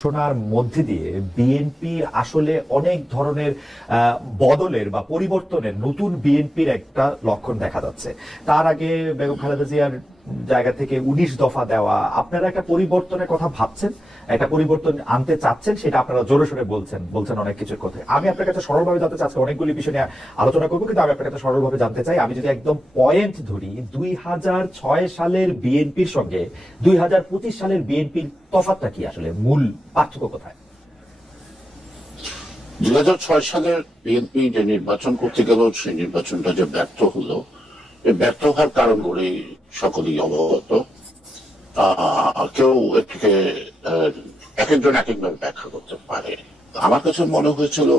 ঘোষণার মধ্যে দিয়ে বিএনপি আসলে অনেক ধরনের বদলের বা পরিবর্তনের নতুন বিএনপির একটা লক্ষণ দেখা যাচ্ছে। তার আগে বেগম খালেদা জিয়ার জায়গা থেকে ১৯ দফা দেওয়া, আপনারা একটা পরিবর্তনের কথা ভাবছেন, একটা পরিবর্তন আনতে চাচ্ছেন, সেটা আপনারা জোরে সোরে বলছেন অনেক কিছুর কথা। আমি আপনার কাছে সরলভাবে জানতে চাচ্ছি, অনেকগুলি বিষয় নিয়ে আলোচনা করবো, কিন্তু আমি আপনার কাছে সরলভাবে জানতে চাই। আমি যদি একদম পয়েন্ট ধরি, ২০০৬ সালের বিএনপির সঙ্গে ২০২৫ সালের বিএনপির তফাৎটা কি, আসলে মূল পার্থক্য কোথায়? ২০০৬ সালের বিএনপি যে নির্বাচন করতে গেল, সেই নির্বাচনটা যে ব্যর্থ হলো, এই ব্যর্থ হওয়ার কারণগুলি সকলেই অবগত। কেউ এটিকে এক একজন এক একভাবে ব্যাখ্যা করতে পারে। আমার কাছে মনে হয়েছিল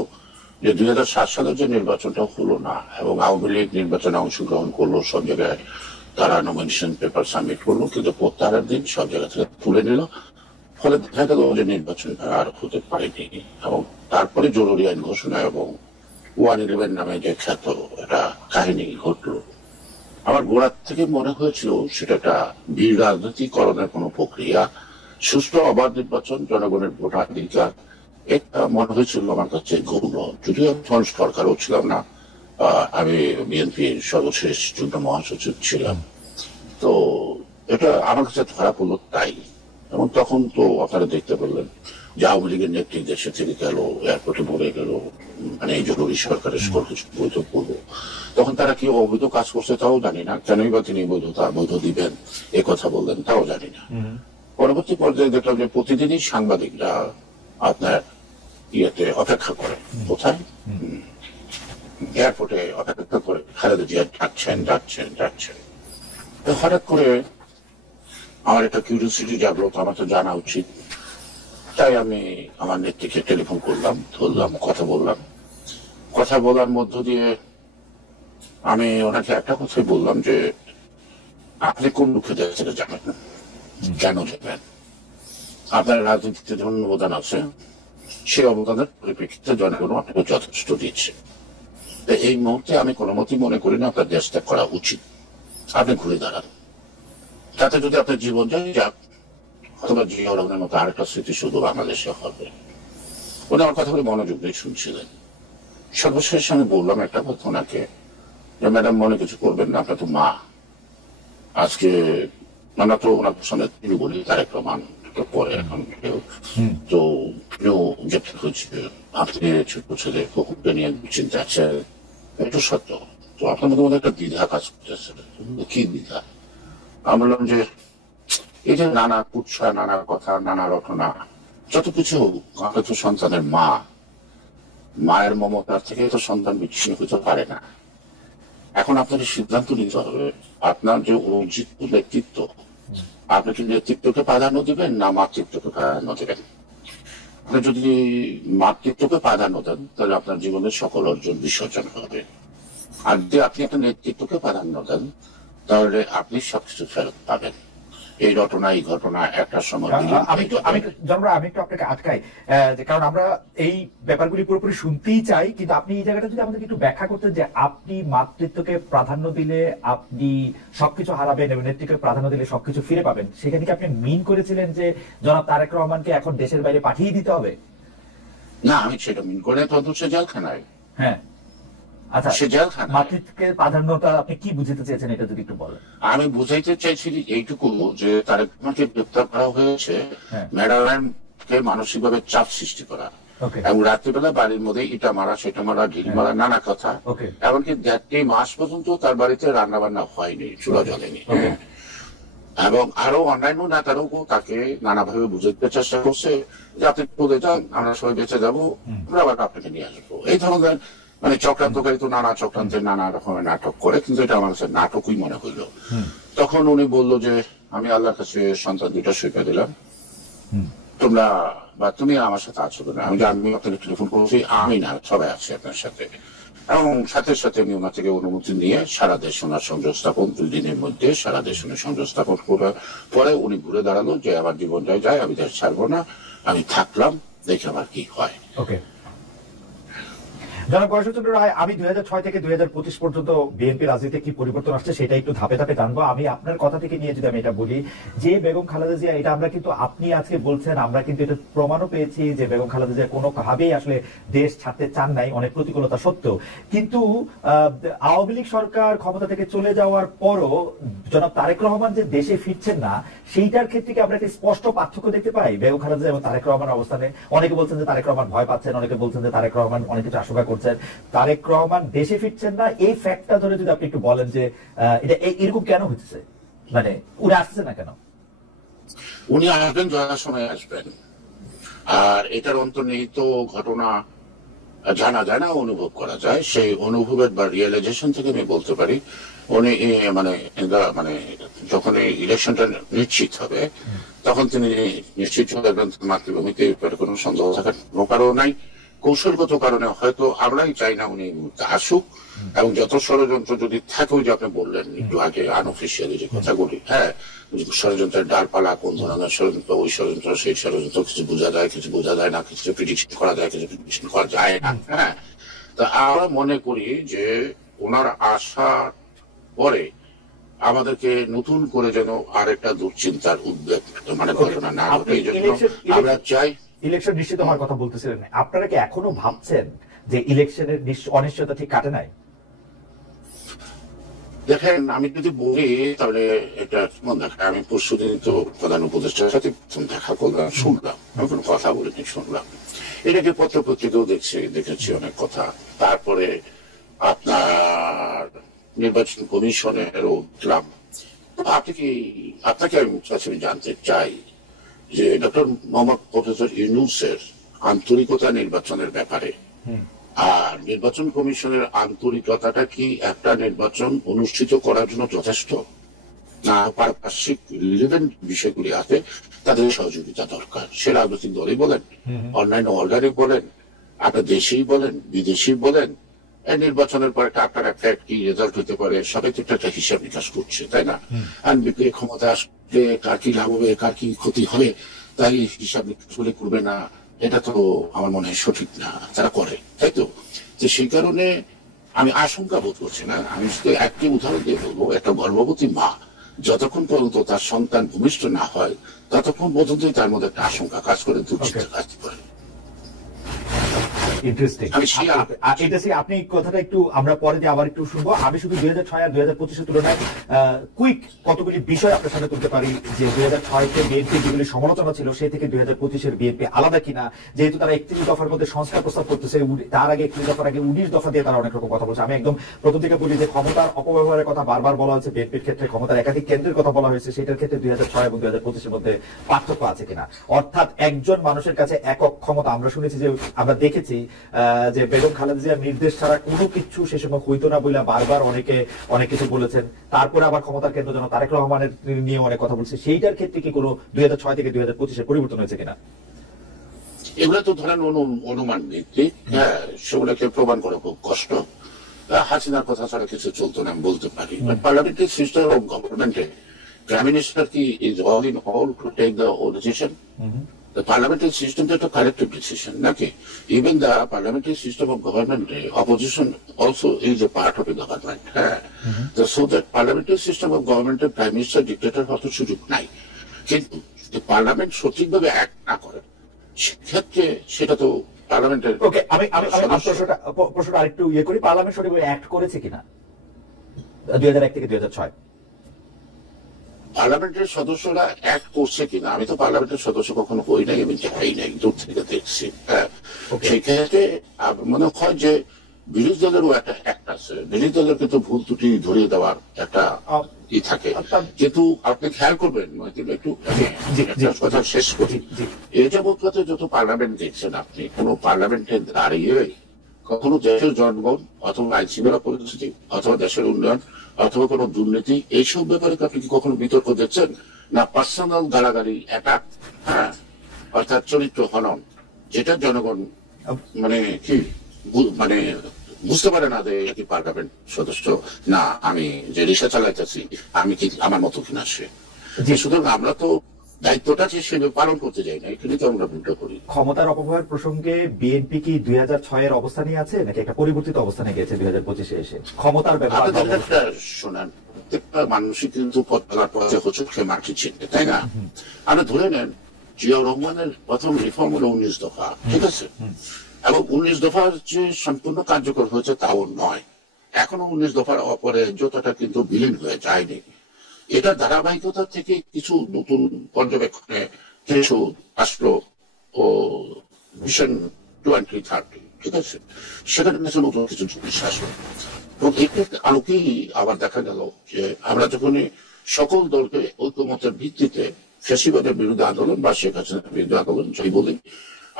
যে ২০০৭ সালের যে নির্বাচনটা হলো না, এবং আওয়ামী লীগ নির্বাচনে অংশগ্রহণ করলো, সব জায়গায় তারা নমিনেশন পেপার সাবমিট করলো, কিন্তু প্রত্যাহারের দিন সব জায়গা থেকে তুলে নিল। ফলে দেখা গেল যে নির্বাচন আর হতে পারেনি, এবং তারপরে জরুরি আইন ঘোষণা এবং 111 নামে যে খ্যাত একটা কাহিনী ঘটলো। আমার গোড়ার থেকে মনে হয়েছিল সেটা একটা বীর রাজনীতিকরণের কোন প্রক্রিয়া, সুষ্ঠু অবাধ নির্বাচন, জনগণের ভোটাধিকার, এটা মনে হয়েছিল আমার কাছে গৌরব। যদিও আমি সরকারও ছিলাম না, আমি বিএনপির সর্বশেষ যুগ্ম মহাসচিব ছিলাম, তো এটা আমার কাছে ধরা পড়লো তাই। এবং তখন তো আপনারা দেখতে পেলেন যে আওয়ামী লীগের নেত্রী দেশে থেকে গেল, এয়ারপোর্টে ভরে গেল, মানে এই জরুরি সরকারের সকল কিছু বৈধ করবো। তখন তারা কি অবৈধ কাজ করছে তাও জানি না, কেনই বা তিনি বৈধ দিবেন এ কথা বললেন তাও জানি না। পরবর্তী পর্যায়ে দেখলাম যে প্রতিদিনই সাংবাদিকরা আপনার ইয়েতে অপেক্ষা করে, কোথায় এয়ারপোর্টে অপেক্ষা করে খালেদা জিয়া ডাকছেন। হঠাৎ করে আমার একটা কিউরিওসিটি জাগলো, তো আমার তো জানা উচিত। তাই আমি আমার নেত্রীকে টেলিফোন করলাম, ধরলাম, কথা বলার মধ্য দিয়ে আমি ওনাকে একটা কথাই বললাম যে আপনি কোন দুঃখে দেশে যাবেন, কেন যাবেন, আপনার রাজনীতিতে যেমন অবদান আছে, সেই অবদানের পরিপ্রেক্ষিতে জনগণ আপনাকে যথেষ্ট দিচ্ছে। এই মুহূর্তে আমি কোনো মতেই মনে করি না আপনার দেশ ত্যাগ করা উচিত। আপনি ঘুরে দাঁড়ান, তাতে যদি আপনার জীবন যায় যাক, অথবা জিয়া রহমানের মতো আরেকটা স্মৃতি শুধু বাংলাদেশে হবে। উনি আমার কথা বলে মনোযোগ দিয়ে শুনছিলেন। সর্বশেষ আমি বললাম একটা কথা ওনাকে, যে ম্যাডাম মনে কিছু করবেন না, আপনার তো মা। আজকে আমরা তো ওনার সামনে তিনি বলি তারেক রহমান পরে, এখন তো প্রিয় যেটা হচ্ছে আপনি ছোট ছেলে কুকুরকে নিয়ে চিন্তা আছে, একটু সত্য। তো আপনার মধ্যে একটা দ্বিধা কাজ করতেছে। কি দ্বিধা? আমি বললাম যে এই যে নানা কুৎসা, নানা কথা, নানা রটনা, যত কিছু, আপনি তো সন্তানের মা, মায়ের মমতার থেকে তো সন্তান বিচ্ছিন্ন হতে পারে না। এখন আপনার সিদ্ধান্ত নিতে হবে, আপনার যে অর্জিত নেতৃত্ব, আপনি কি নেতৃত্বকে প্রাধান্য দিবেন না মাতৃত্বকে প্রাধান্য দেবেন? আপনি যদি মাতৃত্বকে প্রাধান্য দেন, তাহলে আপনার জীবনের সকল অর্জন বিসর্জন হবে। আর যদি আপনি একটা নেতৃত্বকে প্রাধান্য দেন, তাহলে আপনি সবকিছু ফেরত পাবেন। এই ঘটনা একটা সময় আমি একটু আপনাকে আটকাই, কারণ আমরা এই ব্যাপারগুলি পুরোপুরি শুনতেই চাই, কিন্তু আপনি এই জায়গাটা যদি আমাদেরকে একটু ব্যাখ্যা করতেন যে আপনি মাতৃত্বকে প্রাধান্য দিলে আপনি সবকিছু হারাবেন এবং নেতৃত্বকে প্রাধান্য দিলে সবকিছু ফিরে পাবেন, সেখানে কি আপনি মিন করেছিলেন যে জনাব তারেক রহমানকে এখন দেশের বাইরে পাঠিয়ে দিতে হবে? না, আমি সেটা মিন করে তো সে জেলখানায়। হ্যাঁ, আচ্ছা, মাতৃত্বকে প্রাধান্যতা আপনি কি বুঝাতে চেয়েছেন, এটা যদি একটু বলেন। আমি বুঝাইতে চাইছি এইটুকু যে তারেক রহমানকে গ্রেপ্তার করা হয়েছে ম্যাডামকে মানসিক ভাবে চাপ সৃষ্টি করা, এবং রাত্রিবেলা বাড়ির মধ্যে ইটা মারা, সেটা মারা, ঢিল মারা, নানা কথা। এমনকি ১.৫ মাস পর্যন্ত তার বাড়িতে রান্না বান্না হয়নি, চুলা জ্বলেনি। এবং আরো অন্যান্য নেতারাও তাকে নানাভাবে বুঝাইতে চেষ্টা করছে যে আপনি বলে যান, আমরা সবাই বেঁচে যাবো, আমরা আবার আপনাকে নিয়ে আসবো। এই ধরনের মানে চক্রান্তকারী তো নানা চক্রান্তের নানা রকমের নাটক করে, কিন্তু এটা আমার কাছে নাটকই মনে হইল। তখন উনি বলল যে আমি আল্লাহর কাছে সন্তান দুইটা শিখে দিলাম, তোমরা বা তুমি আমার সাথে আছো না। আমি আপনাকে টেলিফোন করছি, আমি না, সবাই আছে আপনার সাথে। এবং সাথে সাথে আমি ওনার থেকে অনুমতি নিয়ে সারা দেশ ওনার সংযোগ স্থাপন, 2 দিনের মধ্যে সারা দেশ উনি সংযোগ স্থাপন করার পরে উনি ঘুরে দাঁড়ালো যে আমার জীবনটাই যায়, আমি দেশ ছাড়বো না, আমি থাকলাম, দেখে আমার কি হয়। জনাব গয়েশ্বরচন্দ্র রায়, আমি 2006 থেকে 2025 পর্যন্ত বিএনপি রাজনীতিতে কি পরিবর্তন আসছে সেটা একটু ধাপে ধাপে জানবো। আমি আপনার কথা থেকে নিয়ে যদি আমি এটা বলি যে বেগম খালেদা জিয়া, এটা আমরা কিন্তু, আপনি আজকে বলছেন, আমরা কিন্তু এটা প্রমাণও পেয়েছি যে বেগম খালেদা জিয়া কোনোভাবেই আসলে দেশ ছাড়তে চান নাই অনেক প্রতিকূলতা সত্ত্বেও। কিন্তু আওয়ামী লীগ সরকার ক্ষমতা থেকে চলে যাওয়ার পরও জনাব তারেক রহমান যে দেশে ফিরছেন না, সেইটার ক্ষেত্রে কি আমরা একটা স্পষ্ট পার্থক্য দেখতে পাই বেগম খালেদা জিয়া এবং তারেক রহমানের অবস্থানে? অনেকে বলছেন যে তারেক রহমান ভয় পাচ্ছেন, অনেকে বলছেন যে তারেক রহমান অনেক কিছু আশঙ্কা করছেন। তারেক রহমান দেশে ফিরছেন না, এই ফ্যাক্টটা ধরে যদি আপনি একটু বলেন যে এটা এরকম কেন হচ্ছে, মানে উনি আসছে না কেন? উনি আসবেন, যথাসময়ে আসবেন। আর এটার অন্তর্নিহিত ঘটনা জানা যায় না, অনুভব করা যায়। সেই অনুভবের বা রিয়েলাইজেশন থেকে আমি বলতে পারি উনি মানে যখন এই ইলেকশনটা নিশ্চিত হবে তখন তিনি নিশ্চিত হয়ে যাবেন মাতৃভূমিতে, কোনো সন্দেহ থাকার কোনো কারণ নাই। কৌশলগত কারণে হয়তো আমরাই চাই না উনি আসুক, এবং যত ষড়যন্ত্র যদি থাকে, ওই যে আপনি বললেন একটু আগে আনঅফিসিয়ালি যে কথাগুলি, হ্যাঁ, ষড়যন্ত্রের ডালপালা, কোন ধরনের ষড়যন্ত্র, ওই ষড়যন্ত্র সেই ষড়যন্ত্র, কিছু বোঝা যায়, কিছু বোঝা যায় না, কিছু প্রিডিকশন করা যায়, কিছু প্রিডিকশন করা যায় না। হ্যাঁ, তা আমরা মনে করি যে ওনার আসার পরে আমাদেরকে নতুন করে যেন আরেকটা দুশ্চিন্তার উদ্বেগ মানে ঘটনা না ঘটে, এই জন্য আমরা চাই। ইলেকশন নিশ্চিত হওয়ার কথা বলতেছিলেন, আপনারা কি এখনো ভাবছেন যে ইলেকশনের অনিশ্চয়তা ঠিক কাটে নাই? দেখেন, আমি যদি বলি তাহলে এটা মনে রাখেন, আমি পরশুদিন তো প্রধান উপদেষ্টার সাথে দেখা করলাম, শুনলাম, আমি কোনো কথা বলিনি, শুনলাম। এটাকে পত্র পত্রিকাও দেখেছি অনেক কথা। তারপরে আপনার নির্বাচন কমিশনেরও উঠলাম। আপনাকে আমি জানতে চাই যে ডক্টর মোহাম্মদ প্রফেসর ইউনূসের আন্তরিকতা নির্বাচনের ব্যাপারে আর নির্বাচন কমিশনের আন্তরিকতাটা কি একটা নির্বাচন অনুষ্ঠিত করার জন্য যথেষ্ট, না পারিপার্শ্বিক রিলেভেন্ট বিষয়গুলি আছে তাদের সহযোগিতা দরকার? সে রাজনৈতিক দলই বলেন, অন্যান্য অর্গানিক বলেন, আপনার দেশেই বলেন, বিদেশি বলেন, নির্বাচনের পরে আপনার একটা কি রেজাল্ট হতে পারে, সবাই তো একটা হিসাব নিকাশ করছে, তাই না? ক্ষমতা আসলে কার কি লাভ হবে, কার কি ক্ষতি হবে, তাই হিসাব নিকাশ গুলি করবে না, এটা তো আমার মনে হয় সঠিক না, তারা করে, তাই তো? সেই কারণে আমি আশঙ্কা বোধ করছি না। আমি শুধু একটি উদাহরণ দিয়ে বলবো, একটা গর্ভবতী মা যতক্ষণ পর্যন্ত তার সন্তান ভূমিষ্ঠ না হয় ততক্ষণ পর্যন্তই তার মধ্যে একটা আশঙ্কা কাজ করে, দুশ্চিন্তা কাজ করে। ইন্টারেস্টিং। আপনি কথাটা একটু আমরা পরে দিয়ে আবার একটু শুনবো। আমি শুধু 2006 আর 2025 তুলনায় কুইক কতগুলি বিষয় আপনার সাথে তুলতে পারি যে 2006-তে বিএনপি যেগুলি সমালোচনা ছিল সে থেকে 2025-এর বিএনপি আলাদা কিনা, যেহেতু তারা 31 দফার মধ্যে সংস্কার প্রস্তাব করতেছে, তার আগে 31 দফার আগে 19 দফা দিয়ে তারা অনেক রকম কথা বলছে। আমি একদম প্রথম থেকে বলি যে ক্ষমতার অপব্যবহারের কথা বারবার বলা হয়েছে, বিএনপির ক্ষেত্রে ক্ষমতার একাধিক কেন্দ্রের কথা বলা হয়েছে, সেটার ক্ষেত্রে 2006 এবং 2025-এর মধ্যে পার্থক্য আছে কিনা, অর্থাৎ একজন মানুষের কাছে একক ক্ষমতা। আমরা শুনেছি যে, আমরা দেখেছি যে বেগম খালেদা জিয়ার নির্দেশ ছাড়া কোনো কিছু সে সময় হইতো না বলে বারবার অনেকে অনেক কিছু বলেছেন। তারপরে আবার ক্ষমতার কেন্দ্র যেন তারেক রহমানের নিয়ে অনেক কথা বলছে, সেইটার ক্ষেত্রে কি কোনো 2006 থেকে 2025-এ পরিবর্তন হয়েছে কিনা? এগুলো তো ধরেন অনুমান ভিত্তিক, হ্যাঁ, সেগুলোকে প্রমাণ করা খুব কষ্ট। হাসিনার কথা ছাড়া কিছু চলতো না আমি বলতে পারি। পার্লামেন্টারি সিস্টেম অফ গভর্নমেন্টে প্রাইম মিনিস্টার কি is all in all to take the decision? The parliamentary system is a collective decision. Okay. Even the parliamentary system of government, opposition also is a part of the government. So that parliamentary system of government, prime minister, dictator, হয়তো সুযোগ নাই। কিন্তু parliament সঠিকভাবে act না করে সেক্ষেত্রে সেটা তো পার্লামেন্টের। ওকে, আমি প্রশ্নটা আরেকটু করি, পার্লামেন্ট সঠিকভাবে অ্যাক্ট করেছে কিনা 2001 থেকে 2006? পার্লামেন্টের সদস্যরা অ্যাক্ট করছে কিনা, আমি তো পার্লামেন্টের সদস্য কখনো হই নাই, আমি যাই নাই, দূর থেকে দেখছি। সেই ক্ষেত্রে মনে হয় যে বিরোধী দলেরও একটা অ্যাক্ট আছে, বিরোধী দলের কিন্তু ভুল ত্রুটি ধরিয়ে দেওয়ার একটা ই থাকে। কিন্তু আপনি খেয়াল করবেন, একটু কথা শেষ করি, এই যাবৎ যত পার্লামেন্ট দেখছেন আপনি, কোন পার্লামেন্টে দাঁড়িয়ে কখনো দেশের জনগণ অথবা আইন শৃঙ্খলা পরিস্থিতি অথবা দেশের উন্নয়ন অথবা কোনো দুর্নীতি এইসব ব্যাপারে আপনি কি কখনো বিতর্ক দেখছেন? না পার্সোনাল গালাগালি, অ্যাটাক, হ্যাঁ, অর্থাৎ চরিত্র হনন, যেটা জনগণ মানে কি মানে বুঝতে পারে না যে কি পার্লামেন্ট সদস্য না, আমি যে রিক্সা চালাইতেছি আমি কি আমার মতো কিনা সে। সুতরাং আমরা তো দায়িত্বটা সে পালন করতে যায় না, এখানে তো আমরা ভুলটা করি। ক্ষমতার অপব্যয়ের প্রসঙ্গে বিএনপি কি 2006-এর অবস্থানে আছে নাকি একটা পরিবর্তিত অবস্থানে গেছে 2025-এ এসে ক্ষমতার ব্যাপারে? শোনান, প্রত্যেকটা মানুষই কিন্তু পতাকার পথে হচ্ছে মাটি ছিনতে, তাই না? আপনি ধরে নেন জিয়াউর রহমানের প্রথম রিফর্ম হলো 19 দফা, ঠিক আছে? এবং 19 দফার যে সম্পূর্ণ কার্যকর হয়েছে তাও নয়, এখনো 19 দফার অপরাজয়তা কিন্তু বিলীন হয়ে যায়নি। এটা ধারাবাহিকতা থেকে কিছু নতুন পর্যবেক্ষণে কিছু আসলো ও মিশন 2030, ঠিক আছে? সেখানে নতুন কিছু জিনিস আসলো এবং এটার আলোকেই আবার দেখা গেল যে আমরা যখন সকল দলকে ঐক্যমতের ভিত্তিতে ফ্যাসিবাদের বিরুদ্ধে আন্দোলন বা শেখ হাসিনার বিরুদ্ধে আন্দোলন যাই বলি,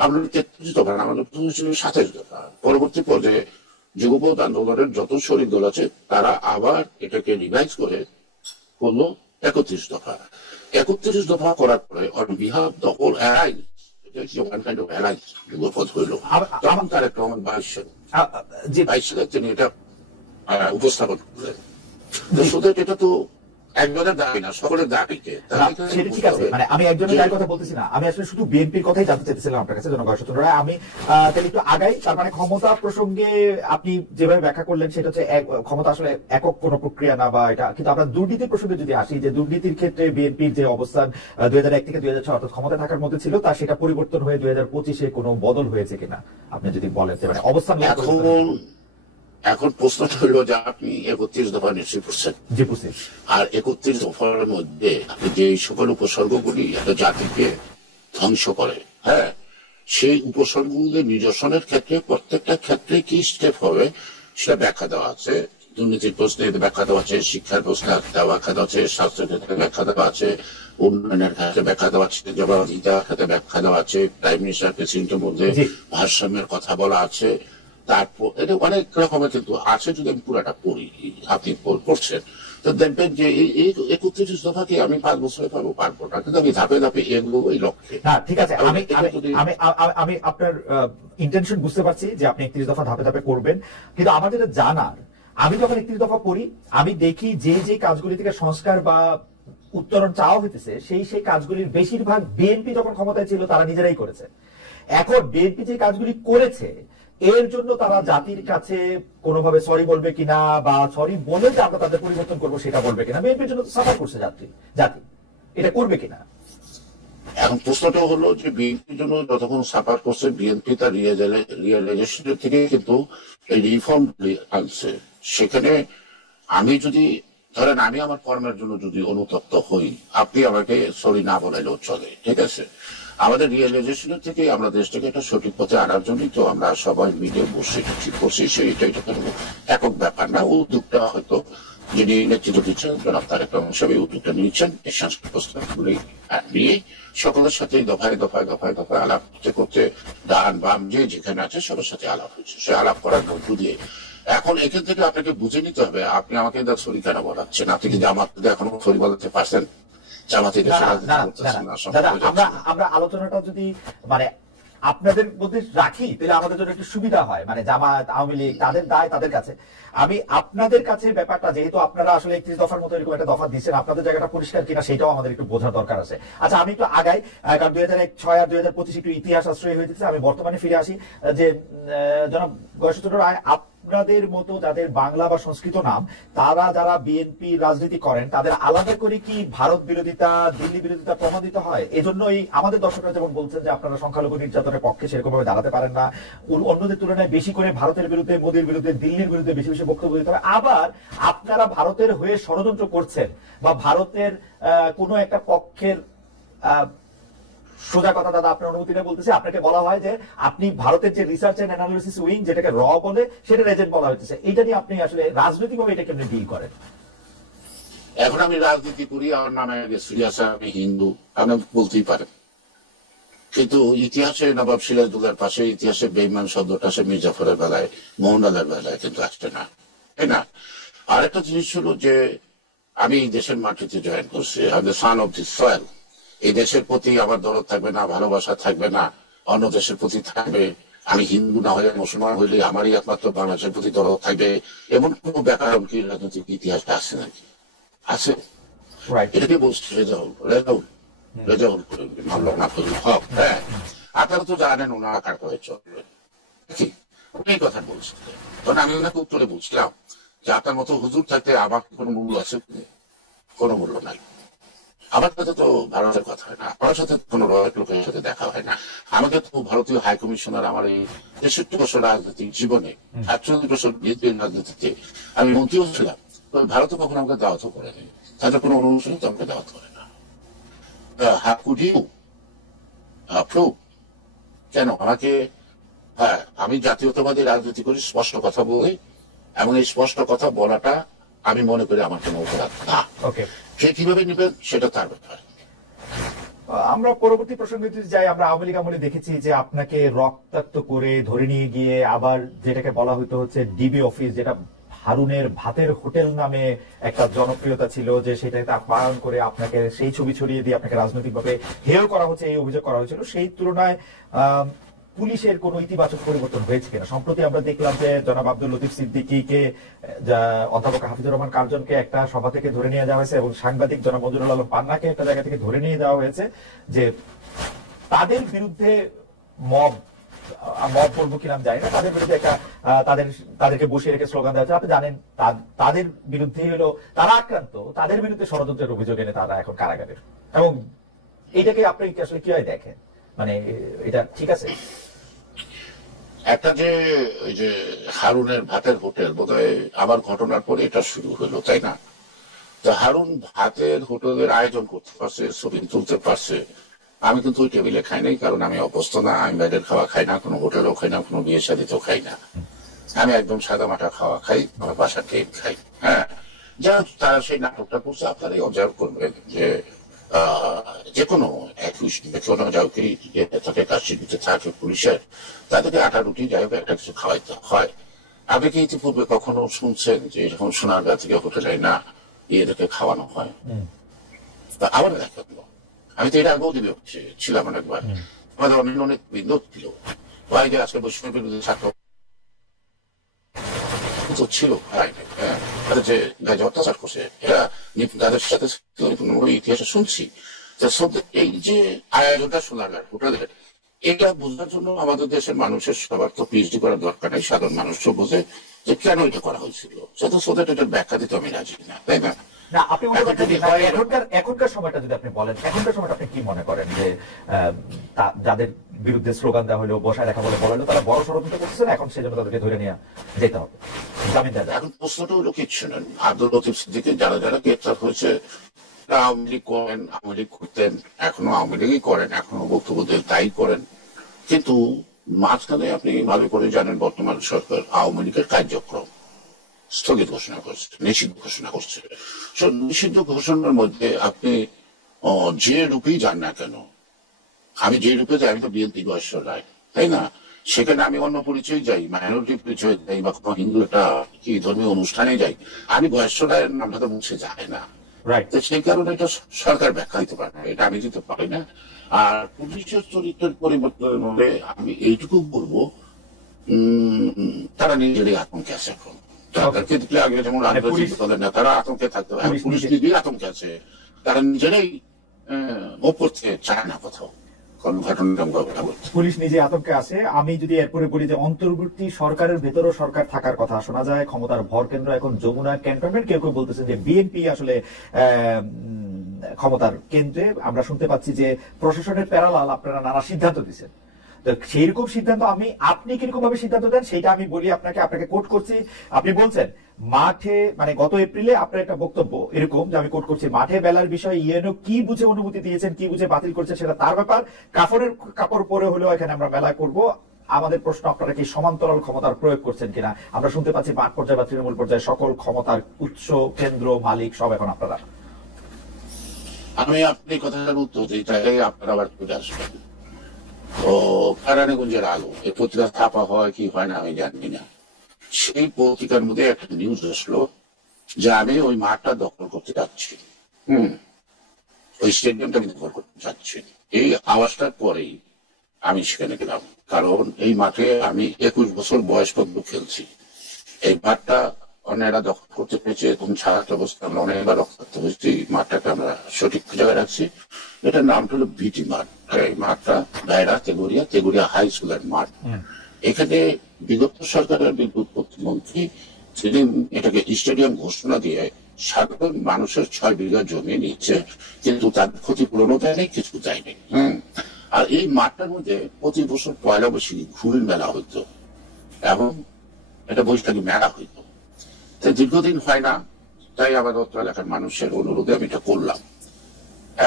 আমরা 33 দফা আমাদের 27 দফা, পরবর্তী পর্যায়ে যুগপৎ আন্দোলনের যত শরিক দল আছে তারা আবার এটাকে রিভাইজ করে করলো 31 দফা। 31 দফা করার পরে on behalf the whole alliance, এটা হচ্ছে ওয়ান কাইন্ড অফ অ্যালায়েন্স যুগপৎ হইল। তখন তারেক রহমান 22 সালে তিনি এটা উপস্থাপন করলেন। এটা তো একজনের দাবি না, সকলের দাবিকে। সেটা ঠিক আছে, মানে আমি একজনের দাবির কথা বলতেছি না, আমি আসলে শুধু বিএনপির কথাই জানতে চাইতেছিলাম আপনার কাছে জনগণের রায়। আমি তাহলে একটু আগাই। তার মানে ক্ষমতা প্রসঙ্গে আপনি যেভাবে ব্যাখ্যা করলেন সেটা হচ্ছে ক্ষমতা আসলে একক কোন প্রক্রিয়া না, বা এটা কিন্তু আমরা দুর্নীতির প্রসঙ্গে যদি আসি, যে দুর্নীতির ক্ষেত্রে বিএনপির যে অবস্থান 2001 থেকে 2006 অর্থাৎ ক্ষমতা থাকার মধ্যে ছিল, তা সেটা পরিবর্তন হয়ে 2025-এ কোনো বদল হয়েছে কিনা আপনি যদি বলেন, মানে অবস্থান। এখন প্রশ্নটা হলো যে আপনি 31 দফা নিশ্চয়ই করছেন, আর 31 দফার মধ্যে আপনি যে সকল উপসর্গগুলি একটা জাতিকে ধ্বংস করে, হ্যাঁ, সেই উপসর্গগুলি নিরসনের ক্ষেত্রে প্রত্যেকটা ক্ষেত্রে কি স্টেপ হবে সেটা ব্যাখ্যা দেওয়া আছে। দুর্নীতির প্রশ্নে ব্যাখ্যা দেওয়া আছে, শিক্ষার প্রশ্নে ব্যাখ্যা দেওয়া আছে, স্বাস্থ্য ক্ষেত্রে ব্যাখ্যা দেওয়া আছে, উন্নয়নের ক্ষেত্রে ব্যাখ্যা দেওয়া আছে, জবাবদিহিতার ক্ষেত্রে ব্যাখ্যা দেওয়া আছে, প্রাইম মিনিস্টার প্রেসিডেন্টের মধ্যে ভারসাম্যের কথা বলা আছে। তারপর এটা অনেক রকমের কিন্তু আছে, যদি আমি পুরাটা পড়ি, আপনি পড়ছেন তো দেখবেন যে এই 31 দফাকে আমি 5 বছরে পারবো না, কিন্তু আমি ধাপে ধাপে এগুলো এই লক্ষ্যে। ঠিক আছে, আমি আপনার ইন্টেনশন বুঝতে পারছি যে আপনি 31 দফা ধাপে ধাপে করবেন, কিন্তু আমার যেটা জানার, আমি যখন 31 দফা পড়ি আমি দেখি যে যে কাজগুলি থেকে সংস্কার বা উত্তরণ চাওয়া হইতেছে সেই কাজগুলির বেশিরভাগ বিএনপি যখন ক্ষমতায় ছিল তারা নিজেরাই করেছে। এখন বিএনপি যে কাজগুলি করেছে এর জন্য তারা জাতির কাছে কোনোভাবে সরি বলবে কিনা, বা সরি বলে যে আমরা তাদের পরিবর্তন করবো সেটা বলবে কিনা, বিএনপির জন্য সাফার করছে জাতি, এটা করবে কিনা। এখন প্রশ্নটা হলো যে বিএনপির জন্য যতক্ষণ সাফার করছে, বিএনপি তার রিয়েলাইজেশন থেকে কিন্তু এই রিফর্ম আনছে। সেখানে আমি যদি ধরেন আমি আমার কর্মের জন্য যদি অনুতপ্ত হই, আপনি আমাকে সরি না বলাইলেও চলে, ঠিক আছে? আমাদের রিয়েলাইজেশনের থেকে আমরা দেশটাকে একটা সঠিক পথে আনার জন্যই তো আমরা সবাই মিলে বসে ঠিক করছি। সেইটা একক ব্যাপার না। উদ্যোগটা হয়তো যিনি নেতৃত্ব দিচ্ছেন জনাব তারেক রহমান সাহেব এই উদ্যোগটা নিচ্ছেন, এই সাংস্কৃতিক প্রস্তাবগুলি নিয়ে সকলের সাথে দফায় দফায় দফায় দফায় আলাপ করতে করতে ডান বাম যে যেখানে আছে সবার সাথে আলাপ হয়েছে। সে আলাপ করার মধ্য দিয়ে এখন এখান থেকে আপনাকে বুঝে নিতে হবে, আপনি আমাকে সরি কেন বলাচ্ছেন? আপনি কি জামাত এখনো সরি বলাতে পারছেন? আমরা আলোচনাটা যদি মানে আপনাদের মধ্যে রাখি তাহলে আমাদের জন্য একটু সুবিধা হয়, মানে জামাত আওয়ামী লীগ তাদের দায় তাদের কাছে। আমি আপনাদের কাছে ব্যাপারটা, যেহেতু আপনারা আসলে 31 দফার মতো এরকম একটা দফা দিচ্ছেন, আপনাদের জায়গাটা পরিষ্কার কিনা সেটাও আমাদের একটু বোঝার দরকার আছে। আচ্ছা, আমি একটু আগাই, কারণ 2006 আর 2025 একটু ইতিহাস আশ্রয় হয়ে যেতেছে। আমি বর্তমানে ফিরে আসি যে জনাব গয়েশ্বর চন্দ্র রায়, আপনাদের মতো যাদের বাংলা বা সংস্কৃত নাম, তারা যারা বিএনপি রাজনীতি করেন তাদের আলাদা করে কি ভারত বিরোধিতা, দিল্লি বিরোধিতা প্রমাণিত হয়? এজন্যই আমাদের দর্শকরা যেমন বলছেন যে আপনারা সংখ্যালঘু নির্যাতনের পক্ষে সেরকম ভাবে দাঁড়াতে পারেন না, অন্যদের তুলনায় বেশি করে ভারতের বিরুদ্ধে, মোদীর বিরুদ্ধে, দিল্লির বিরুদ্ধে বেশি বেশি বক্তব্য দিতে হবে। আবার আপনারা ভারতের হয়ে ষড়যন্ত্র করছেন বা ভারতের কোনো একটা পক্ষের সোজা কথা দাদা আপনার অনুমতিটা বলতেছে, আপনাকে বলা হয় যে আপনি ভারতের যে রিসার্চ এন্ড অ্যানালিসিস উইং, যেটাকে র বলে, সেটার এজেন্ট বলা হচ্ছে। এটা নিয়ে আপনি আসলে রাজনৈতিকভাবে এটা কেমন ডিল করেন? এখন আমি রাজনীতি করি, আমার নামে সিরিয়াস, আমি হিন্দু, আপনি বলতেই পারেন, কিন্তু ইতিহাসে নবাব সিরাজউদ্দৌলার পাশে ইতিহাসে বেঈমান শব্দটা আসে মির্জাফরের বেলায়, মোহনলালের বেলায় কিন্তু আসছে না, তাই না? আরেকটা জিনিস হলো যে আমি এই দেশের মাটিতে জয়েন করছি, আমি সান অফ দি সয়েল। এই দেশের প্রতি আমার দরদ থাকবে না, ভালোবাসা থাকবে না, অন্য দেশের প্রতি থাকবে। আমি হিন্দু না হয়ে মুসলমান হইলে আমারই একমাত্র বাংলাদেশের প্রতি দরদ থাকবে, এমন কোন ব্যাকরণ কি রাজনৈতিক ইতিহাসটা আছে নাকি? আছে? এটাকে বলছে রেজাউল। রেজাউল করিম মাওলানা ফজলুল হক। হ্যাঁ, আপনারা তো জানেন ওনারা কার করে চলবে, কি উনি এই কথা বলছেন। তখন আমি ওনাকে উত্তরে বুঝলাম যে আপনার মতো হুজুর থাকতে আমার কোনো মূল্য আছে? কোনো মূল্য নাই। আমার সাথে তো ভারতের কথা হয় না, আমার সাথে কোনো লোকের সাথে দেখা হয় না। আমাকে তো ভারতীয় হাই কমিশনার আমার এই 63 বছর রাজনৈতিক জীবনে, 48 বছর বিএনপির রাজনীতিতে আমি মন্ত্রীও ছিলাম, ভারতে কখনো আমাকে দাওয়াতও করেনি, তাদের কোনো অনুষ্ঠানে তো আমাকে দাওয়াত করে না। How could you prove? কেন আমাকে? হ্যাঁ, আমি জাতীয়তাবাদী রাজনীতি করি, স্পষ্ট কথা বলি, এবং এই স্পষ্ট কথা বলাটা আমি মনে করি আমার কোনো অপরাধ না। সে কিভাবে নেবেন সেটা তার ব্যাপার। আমরা পরবর্তী প্রসঙ্গে যদি যাই, আমরা আওয়ামী লীগ আমলে দেখেছি যে আপনাকে রক্তাক্ত করে ধরে নিয়ে গিয়ে আবার যেটাকে বলা হতো হচ্ছে ডিবি অফিস, যেটা হারুনের ভাতের হোটেল নামে একটা জনপ্রিয়তা ছিল, যে সেটাতে আপ্যায়ন করে আপনাকে সেই ছবি ছড়িয়ে দিয়ে আপনাকে রাজনৈতিকভাবে হেয় করা হচ্ছে, এই অভিযোগ করা হয়েছিল। সেই তুলনায় পুলিশের কোন ইতিবাচক পরিবর্তন হয়েছে কিনা? সম্প্রতি আমরা দেখলাম যে জনাব আব্দুল লতিফ সিদ্দিকীকে, অধ্যাপক হাফিজুর রহমান কার্জনকে একটা সভা থেকে ধরে নিয়ে যাওয়া হয়েছে, এবং সাংবাদিক জনাব মঞ্জুরুল আলম পান্নাকে একটা জায়গা থেকে ধরে নিয়ে যাওয়া হয়েছে, যে তাদের বিরুদ্ধে মব বলবো কি নাম জানি না, তাদের বিরুদ্ধে একটা তাদেরকে বসিয়ে রেখে স্লোগান দেওয়া হচ্ছে। আপনি জানেন তাদের বিরুদ্ধে হলো তারা আক্রান্ত, তাদের বিরুদ্ধে ষড়যন্ত্রের অভিযোগ এনে তারা এখন কারাগারে। এবং এটাকে আপনি আসলে কিভাবে দেখেন? মানে এটা ঠিক আছে? একটা যে ওই যে হারুনের ভাতের হোটেল বোধহয় আমার ঘটনার পরে এটা শুরু হলো, তাই না? তো হারুন ভাতের হোটেলের আয়োজন করতে পারছে, ছবি তুলতে পারছে। আমি কিন্তু ওই টেবিলে খাই নাই, কারণ আমি অভ্যস্ত না। আমি বাইরের খাওয়া খাই না, কোনো হোটেলও খাই না, কোনো বিয়ে শাদিতেও খাই না। আমি একদম সাদা মাটা খাওয়া খাই, আমার বাসার কেক খাই। হ্যাঁ, যা তারা সেই নাটকটা করছে, আপনারাই অবজার্ভ করবেন যে যে কোনো তাকে কাশ্মীরিতে থাকে পুলিশের, তাদেরকে আটা রুটি যাই হোক একটা কিছু খাওয়াইতে হয়। আপনি কি ইতিপূর্বে কখনো শুনছেন যে যখন সোনারগাঁ থেকে হোটেলে না এদেরকে খাওয়ানো হয়? আবার দেখা গেল, আমি তো এটা আগেও দিবে ছিলাম অনেকবার, আমাদের অনেক অনেক বিন্দু ছিল ভাই যে আজকে বৈষম্য বিরোধী ছাত্র ছিল, তাদের যে গায়ে অত্যাচার করছে, এরা তাদের সাথে ইতিহাসে শুনছি। এই যে আয়োজনটা সোনারগাঁর হোটেলের, এটা বোঝার জন্য আমাদের দেশের মানুষের সবার তো পিএইচডি করার দরকার নেই, সাধারণ মানুষও বোঝে যে কেন এটা করা হয়েছিল। সেটা সোদের এটার ব্যাখ্যা দিতে আমি রাজি না, তাই না? না, আপনি এখনকার সময়টা যদি আপনি বলেন, এখনকার সময়টা আপনি কি মনে করেন যে যাদের বিরুদ্ধে স্লোগান দেওয়া হলো, বসায় রাখা বলে বলা হলো, তারা বড় ষড়যন্ত্র করতেছে না, এখন সেজন্য তাদেরকে ধরে নিয়ে যেতে হবে? এখন প্রশ্নটা হলো কিচ্ছু নেন। আব্দুল লতিফ সিদ্দিকী যারা যারা গ্রেপ্তার হয়েছে, আওয়ামী লীগ করেন, আওয়ামী লীগ করতেন, এখনো আওয়ামী লীগই করেন, এখনো বক্তব্য দেন, তাই করেন। কিন্তু মাঝখানে আপনি ভালো করে জানেন বর্তমান সরকার আওয়ামী লীগের কার্যক্রম স্থগিত ঘোষণা করছে, নিষিদ্ধ ঘোষণা করছে। নিষিদ্ধ ঘোষণার মধ্যে আপনি যে রূপেই যান না কেন, আমি যে রূপে যাই, আমি তো বিএনপি বয়সের রায়, তাই না? সেখানে আমি অন্য পরিচয় যাই, মাইনরিটি পরিচয় যাই, বা কোনো হিন্দু একটা কি ধর্মীয় অনুষ্ঠানে যাই, আমি বয়স্ক রায়ের নামটা তো মুছে যায় না। সেই কারণে এটা সরকার ব্যাখ্যা দিতে পারে না, এটা আমি দিতে পারি না। আর পুলিশের চরিত্রের পরিবর্তনের মধ্যে আমি এইটুকু বলবো, তারা নিজেরই আতঙ্কে আছে এখন। তাদেরকে দেখলে আগে যেমন রাজনৈতিক দলের নেতারা আতঙ্কে থাকতো, পুলিশ নিজেই আতঙ্কে আছে। তারা নিজেরাই মুখ করতে চায় না কোথাও। পুলিশ নিজে আতঙ্কে আছে। আমি যদি এরপরে বলি যে অন্তর্বর্তী সরকারের ভেতরও সরকার থাকার কথা শোনা যায়, ক্ষমতার ভর কেন্দ্র এখন যমুনা ক্যান্টনমেন্ট। কেউ কেউ বলতেছেন যে বিএনপি আসলে ক্ষমতার কেন্দ্রে। আমরা শুনতে পাচ্ছি যে প্রশাসনের প্যারালাল আপনারা নানা সিদ্ধান্ত দিচ্ছেন। তো সেইরকম সিদ্ধান্ত আপনি কিরকম ভাবে সিদ্ধান্ত দেন সেটা আমি বলি আপনাকে কোট করছি। আপনি বলছেন মাঠে, মানে গত এপ্রিলে আপনার একটা বক্তব্য এরকম যে, আমি কোট করছি, মাঠে বেলার বিষয়ে ইউএনও কি বুঝে অনুমতি দিয়েছেন, কি বুঝে বাতিল করছেন সেটা তার ব্যাপার, কাফনের কাপড় পরে হলেও এখানে আমরা মেলা করব। আমাদের প্রশ্ন, আপনারা কি সমান্তরাল ক্ষমতার প্রয়োগ করছেন কিনা? আমরা শুনতে পাচ্ছি মাঠ পর্যায়ে বা তৃণমূল পর্যায়ে সকল ক্ষমতার উৎস, কেন্দ্র, মালিক সব এখন আপনারা। আমি আপনি কথাটার উত্তর দিই, তাই আপনারা আবার চলে আসবেন। তো কারানীগঞ্জের আলো এই পত্রিকা ছাপা হয় কি হয় না আমি জানি না। সেই পত্রিকার মধ্যে একটা নিউজ আসলো যে আমি ওই মাঠটা দখল করতে যাচ্ছি, ওই স্টেডিয়ামটা আমি দখল করতে যাচ্ছি। এই আওয়াজটার পরেই আমি সেখানে গেলাম, কারণ এই মাঠে আমি 21 বছর বয়স পর্যন্ত খেলছি। এই মাঠটা অন্যরা দখল করতে পেরেছে, এরকম ছাড়ার অবস্থা আমরা অনেকবার রক্ষার্থ হয়েছি। মাঠটাকে আমরা সঠিক জায়গায় রাখছি। এটার নাম হলো ভিটি মাঠ। এই মাঠটা দায়রা তেগুড়িয়া হাই স্কুলের মাঠ। এখানে বিগত সরকারের বিদ্যুৎ প্রতিমন্ত্রী সেদিন এটাকে স্টেডিয়াম ঘোষণা দিয়ে সাধারণ মানুষের 6 বিঘা জমি নিচ্ছে, কিন্তু তার ক্ষতিপূরণও দেয়নি, কিছু দেয়নি। আর এই মাঠটার মধ্যে প্রতি বছর পয়লা বৈশাখী ঘুড়ি মেলা হইতো এবং এটা বৈশাখী মেলা হইতো। তাই দীর্ঘদিন হয় না, তাই আবার অত্র এলাকার মানুষের অনুরোধে আমি এটা করলাম।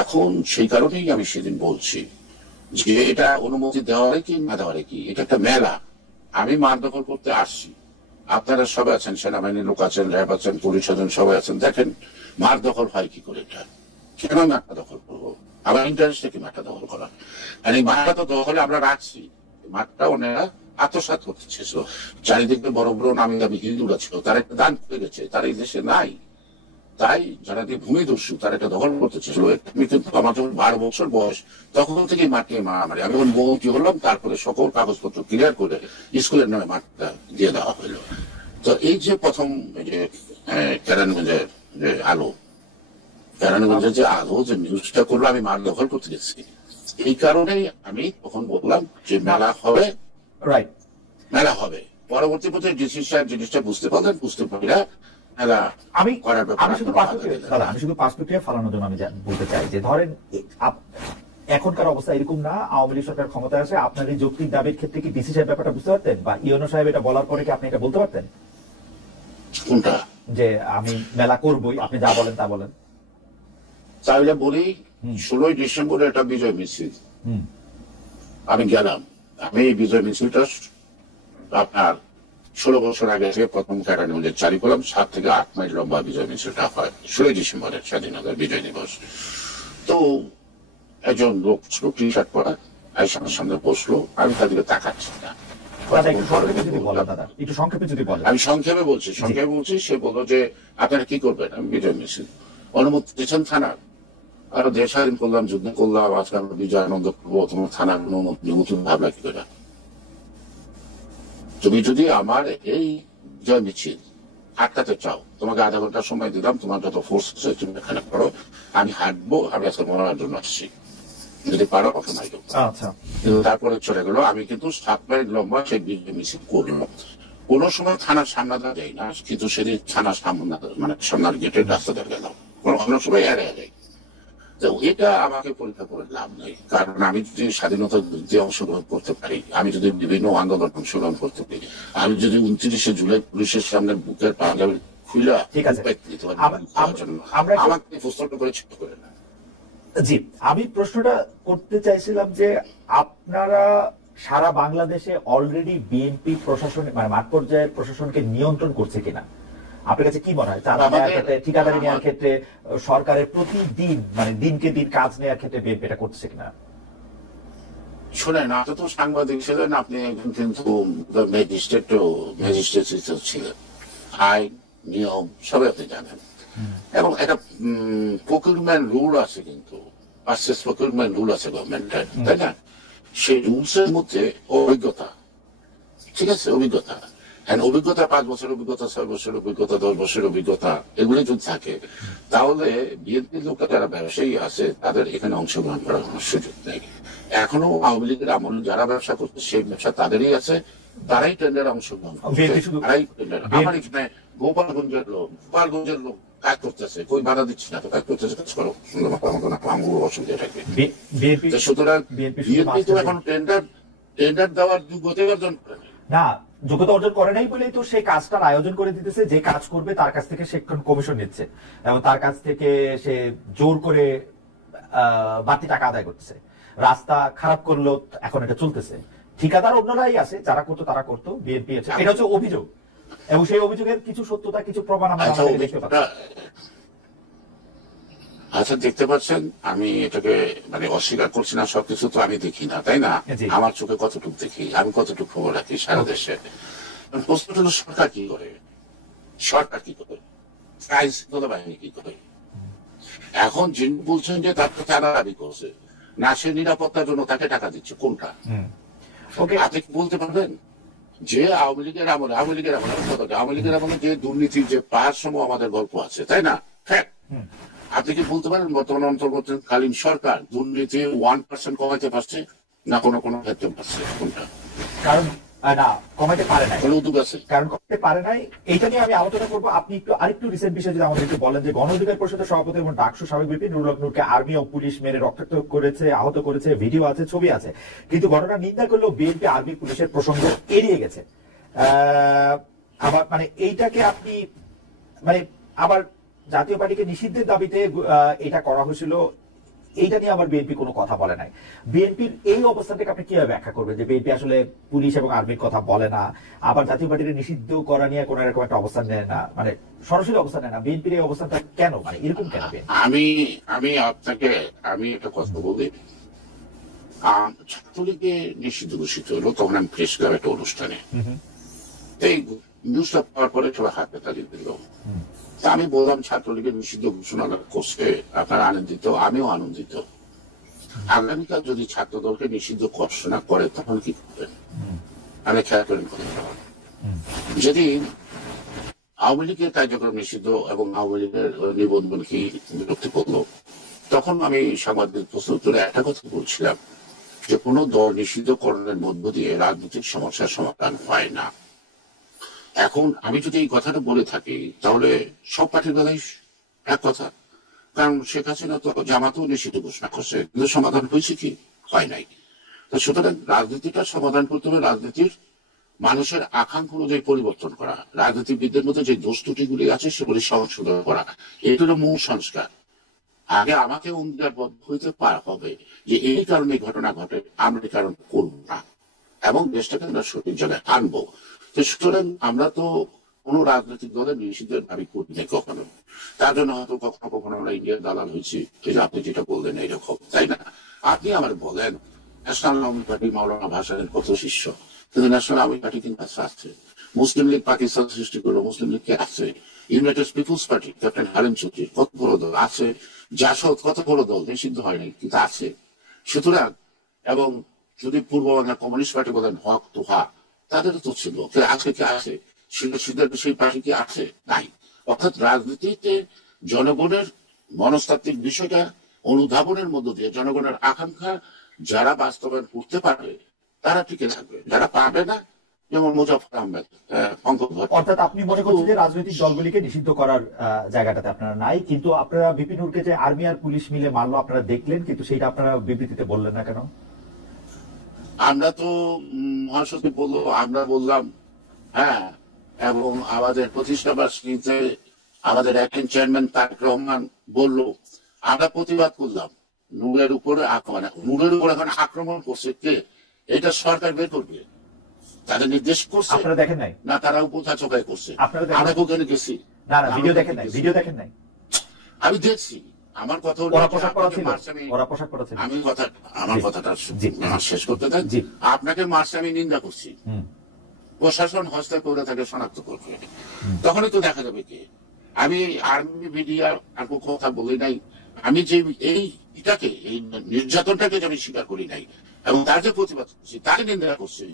এখন সেই কারণেই আমি সেদিন বলছি যে এটা অনুমতি দেওয়ারে কি না দেওয়ারে কি, এটা একটা মেলা। আমি মাঠ দখল করতে আসছি, আপনারা সবাই আছেন, সেনাবাহিনীর লোক আছেন, র্যাব আছেন, পুলিশ আছেন, সবাই আছেন। দেখেন মাঠ দখল হয় কি করে, এটা কেন মাঠটা দখল করবো? আমার ইন্টারেস্ট কি মাঠটা দখল করা? আর এই মাঠটা তো দখলে আমরা রাখছি, মাঠটা ওনারা আত্মসাৎ করতে চেয়েছিল। চারিদিকে বড় বড় নামি দামি হিন্দুরা ছিল, তারা একটা দান করে গেছে, তারা এই দেশে নাই। তাই যারা দিয়ে ভূমিদস্যু তারা এটা দখল করতে চেয়েছিল। কিন্তু আমার যখন 12 বছর বয়স, তখন থেকে মাঠে মারামারি। আমি যখন মন্ত্রী হলাম, তারপরে সকল কাগজপত্র ক্লিয়ার করে স্কুলের নামে মাঠটা দিয়ে দেওয়া হইলো। তো এই যে প্রথম যে কেরানীগঞ্জের যে আলো, কেরানীগঞ্জের যে আলো যে নিউজটা করলো, আমি মাঠ দখল করতে গেছি, এই কারণেই আমি তখন বললাম যে মেলা হবে, রাইট, মেলা হবে। পরবর্তী পর্যায়ে ডিসি সাহেব জিনিসটা বুঝতে পারলেন, বুঝতে পারি না আমি শুধু পার্সপেক্টিভ ফালানোর জন্য আমি বলতে চাই যে ধরেন এখনকার অবস্থা এরকম না, আওয়ামী লীগ সরকার ক্ষমতায় আসে, আপনার এই যৌক্তিক দাবির ক্ষেত্রে কি ডিসি সাহেব ব্যাপারটা বুঝতে পারতেন, বা ইউনো সাহেব এটা বলার পরে কি আপনি এটা বলতে পারতেন কোনটা যে আমি মেলা করবই, আপনি যা বলেন তা বলেন? তাহলে বলি 16ই ডিসেম্বরে একটা বিজয় মিছিল আমি গেলাম। আমি এই বিজয় মিছিলটা আপনার 16 বছর আগে থেকে প্রথম কেরানীগঞ্জে চালু করলাম। 7 থেকে 8 মাইল লম্বা বিজয় মিছিলটা হয় 16ই ডিসেম্বরের স্বাধীনতার বিজয় দিবস। তো একজন লোক ছিল টি শার্ট পরা, আমার সামনে বসলো, আমি তাদেরকে তাকাচ্ছি না। আমি সংক্ষেপে বলছি। সে বললো যে আপনারা কি করবেন? আমি বিজয় মিছিল। অনুমতি দিয়েছেন থানার? আর দেশ স্বাধীন করলাম, যুদ্ধ করলাম, আজকে আমরা বিজয় আনন্দ করবো, তোমার থানার অনুমতি ভাবলা কি করে? তুমি যদি আমার এই বিজয় মিছিল আটকাতে চাও, তোমাকে আধা ঘন্টা সময় দিলাম, তোমার যত ফোর্স আছে তুমি এখানে করো, আমি হাঁটবো, আমি আজকে মনোনয়নের জন্য আসছি, যদি পারো আমাকে মাইক। কিন্তু তারপরে চলে গেল। আমি কিন্তু 7 মাইল লম্বা সেই বিজয় মিছিল করলাম। কোন সময় থানার সামনে যাই না, কিন্তু সেদিন থানার সামনে মানে সামনের গেটের রাস্তাতে গেলাম, অন্য সময় এড়িয়ে যাই। তো এটা আমাকে পরীক্ষা করে লাভ নেই, কারণ আমি যদি স্বাধীনতার যুদ্ধে অংশগ্রহণ করতে পারি, আমি যদি বিভিন্ন আন্দোলন অংশগ্রহণ করতে পারি, আমি যদি 29শে জুলাই পুলিশের সামনে বুকের পাঞ্জাবি খুলে আমাকে প্রশ্নটা করে ছোট করে না। জি, আমি প্রশ্নটা করতে চাইছিলাম যে আপনারা সারা বাংলাদেশে অলরেডি বিএনপি প্রশাসন মানে মাঠ পর্যায়ের প্রশাসনকে নিয়ন্ত্রণ করছে কিনা? আপনার কাছে কি মনে হয়? চাঁদা নেওয়ার ক্ষেত্রে, ঠিকাদারি নেওয়ার ক্ষেত্রে, সরকারের প্রতিদিন মানে দিনকে দিন কাজ নেওয়ার ক্ষেত্রে বিএনপি এটা করছে কিনা? শোনেন, আপনি তো সাংবাদিক ছিলেন, আপনি কিন্তু ম্যাজিস্ট্রেট ছিলেন, আইন নিয়ম সবাই আপনি জানেন। এবং একটা প্রকিউরমেন্ট রুল আছে, কিন্তু পারচেজ প্রকিউরমেন্ট রুল আছে গভর্নমেন্টের, তাই না? সেই রুলস এর মধ্যে অভিজ্ঞতা, ঠিক আছে, অভিজ্ঞতা 5 বছরের অভিজ্ঞতা, 6 বছরের অভিজ্ঞতা, 10 বছরের অভিজ্ঞতা, এগুলি যদি থাকে, তাহলে বিএনপির লোকরা যারা ব্যবসায়ী আছে তাদের এখানে অংশগ্রহণ করার কোনো সুযোগ নেই। এখনো আওয়ামী লীগের আমলে যারা ব্যবসা করছে সেই ব্যবসা তাদেরই আছে, তারাই টেন্ডারে অংশগ্রহণ করছে। আমার এখানে গোপালগঞ্জের লোক কাজ করতেছে, কই বাধা দিচ্ছি না, তো কাজ করতেছে, কাজ করো, সুন্দর মতো আমাকে অসুবিধা থাকবে। সুতরাং বিএনপি তো এখন টেন্ডার দেওয়ার যোগ্যতা অর্জন করে না, যোগ্যতা অর্জন করে নাই বলেই তো সেই কাজটার আয়োজন করে দিতেছে। যে কাজ করবে তার কাছ থেকে সে কমিশন নিচ্ছে এবং তার কাছ থেকে সে জোর করে বাড়তি টাকা আদায় করতেছে। রাস্তা খারাপ করলেও এখন এটা চলতেছে। ঠিকাদার অন্যরাই আছে, যারা করতো তারা করতো, বিএনপি আছে, এটা হচ্ছে অভিযোগ। এবং সেই অভিযোগের কিছু সত্যতা, কিছু প্রমাণ আমরা দেখতে পাচ্ছি। আচ্ছা, দেখতে পাচ্ছেন, আমি এটাকে মানে অস্বীকার করছি না, সবকিছু তো আমি দেখি না, তাই না? আমার চোখে কতটুকু দেখি, আমি কতটুকু খবর রাখি সারা দেশে। প্রশ্নটা হলো সরকার কি করে, আইন শৃঙ্খলা বাহিনী কি করে? এখন যিনি বলছেন যে তার চাঁদা দাবি করছে না, সে নিরাপত্তার জন্য তাকে টাকা দিচ্ছে, কোনটা আপনি বলতে পারবেন? যে আওয়ামী লীগের আমলে আওয়ামী লীগের আমলে যে দুর্নীতির যে পাহাড় সম আমাদের গল্প আছে, তাই না? আপনি কি বলতে পারেন বর্তমান অন্তর্বর্তীকালীন সরকার দুর্নীতি 1% কমাইতে পারছে না? কোনো ক্ষেত্রে পারছে কোনটা? কারণ না, কমাইতে পারে নাই। কোনো উদ্যোগ আছে? কারণ কমাইতে পারে নাই, এইটা নিয়ে আমি আলোচনা করবো। আপনি আরেকটু রিসেন্ট বিষয় যদি আমাদের একটু বলেন যে গণ অধিকার পরিষদের সভাপতি এবং ডাকসু সাবেক বিপি নুরুল হক নূরকে আর্মি ও পুলিশ মেরে রক্তাক্ত করেছে, আহত করেছে, ভিডিও আছে, ছবি আছে, কিন্তু ঘটনা নিন্দা করলেও বিএনপি আর্মি পুলিশের প্রসঙ্গ এড়িয়ে গেছে। আবার মানে এইটাকে আপনি মানে আবার জাতীয় পার্টিকে নিষিদ্ধের দাবিতে এটা করা হয়েছিল, এইটা নিয়ে আবার বিএনপি কোনো কথা বলে নাই। বিএনপির এই অবস্থানটাকে আপনি কিভাবে ব্যাখ্যা করবেন যে বিএনপি আসলে পুলিশ এবং আর্মির কথা বলে না, আবার জাতীয় পার্টির নিষিদ্ধ করা নিয়ে কোন এরকম একটা অবস্থান নেয় না, মানে সরাসরি অবস্থান নেয় না? বিএনপির এই অবস্থানটা কেন, মানে এরকম কেন? আমি আপনাকে একটা কথা বলি। ছাত্রলীগে নিষিদ্ধ ঘোষিত হলো, তখন আমি প্রেস ক্লাব একটা অনুষ্ঠানে, এই নিউজটা পাওয়ার পরে সবাই হাতে তালি দিল। আমি বললাম ছাত্রলীগের নিষিদ্ধ ঘোষণা করছে, আপনারা আনন্দিত, আমিও আনন্দিত। আগামীকাল যদি ছাত্র দলকে নিষিদ্ধ ঘোষণা করে তখন কি করবেন? আমি খেয়াল করেন যেদিন আওয়ামী লীগের কার্যক্রম নিষিদ্ধ এবং আওয়ামী লীগের নিবন্ধন কি বিরক্তি করলো, তখন আমি সাংবাদিক প্রশ্নোত্তরে একটা কথা বলছিলাম যে কোন দল নিষিদ্ধকরণের মধ্য দিয়ে রাজনৈতিক সমস্যার সমাধান হয় না। এখন আমি যদি এই কথাটা বলে থাকি তাহলে সব পার্টির বেলায় এক কথা, কারণ শেখ হাসিনা তো জামাতও নিষিদ্ধ ঘোষণা করছে, কিন্তু সমাধান হয়েছে কি? হয় নাই। তো সুতরাং রাজনীতিটা সমাধান করতে হবে, রাজনীতির মানুষের আকাঙ্ক্ষা অনুযায়ী পরিবর্তন করা, রাজনীতিবিদদের মধ্যে যে দোষ ত্রুটিগুলি আছে সেগুলি সংশোধন করা, এটা হলো মূল সংস্কার। আগে আমাকে অঙ্গীকারবদ্ধ হইতে পার হবে যে এই কারণে ঘটনা ঘটে, আমরা এই কারণ করব না এবং দেশটাকে আমরা সঠিক জায়গায় আনবো। সুতরাং আমরা তো কোন রাজনৈতিক দলের নিষিদ্ধের দাবি করি না কখনো। তার জন্য হয়তো কখনো কখনো আমরা ইন্ডিয়ার দালাল হয়েছি, এই যে আপনি যেটা বললেন এইরকম, তাই না? আপনি আমার বলেন ন্যাশনাল আওয়ামী পার্টি মাওলানা ভাসানের কত শিষ্য, কিন্তু ন্যাশনাল আওয়ামী পার্টি কিন্তু আছে। মুসলিম লীগ পাকিস্তান সৃষ্টি করলো, মুসলিম লীগ কে আছে। ইউনাইটেড পিপুলস পার্টি ক্যাপ্টেন হারেন চৌধুরী কত বড় দল আছে। জাসদ কত বড় দল, নিষিদ্ধ হয় নাই কিন্তু আছে। সুতরাং এবং যদি পূর্ববাংলা কমিউনিস্ট পার্টি বলেন হক তোহা, তাদেরও তো ছিল, আছে কি আছে? সেই পার্টি কি আছে? নাই। অর্থাৎ রাজনীতিতে জনগণের মনস্তাত্ত্বিক বিষয়টা অনুধাবনের মধ্য দিয়ে জনগণের আকাঙ্ক্ষা যারা বাস্তবায়ন করতে পারবে তারা টিকে থাকবে, যারা পারবে না যেমন মুজাফর আহমেদ, পঙ্কজ। অর্থাৎ আপনি মনে করছেন যে রাজনৈতিক দলগুলিকে নিষিদ্ধ করার জায়গাটাতে আপনারা নাই, কিন্তু আপনারা বিপিন হুরকে যে আর্মি আর পুলিশ মিলে মারলো আপনারা দেখলেন, কিন্তু সেটা আপনারা বিবৃতিতে বললেন না কেন? আমরা তো মহাসচিব বললো, আমরা বললাম, হ্যাঁ, এবং আমাদের প্রতিষ্ঠা বার্ষিকীতে আমাদের অ্যাক্টিং চেয়ারম্যান তারেক রহমান বলল, আমরা প্রতিবাদ করলাম। নূরের উপরে আক্রমণ, নূরের উপর এখন আক্রমণ করছে কে? এটা সরকার বের করবে, তাদের নির্দেশ করছে। আপনারা দেখেন নাই? না, তারাও কোথায় চোখায় করছে। আমরা ওখানে গেছি। না, ভিডিও দেখেন নাই? ভিডিও দেখেন নাই? আমি দেখছি। আমার কথা হলো আমার কথাটা শেষ করতে দেন। আপনাকে মার্চে আমি নিন্দা করছি, প্রশাসন হস্তে করে তাকে শনাক্ত করবে, তখনই তো দেখা যাবে কে। আমি আর্মি মিডিয়া আর কথা বলি নাই। আমি যে এইটাকে, এই নির্যাতনটাকে আমি স্বীকার করি নাই এবং তার যে প্রতিবাদ করছি, তাকে নিন্দা করছি,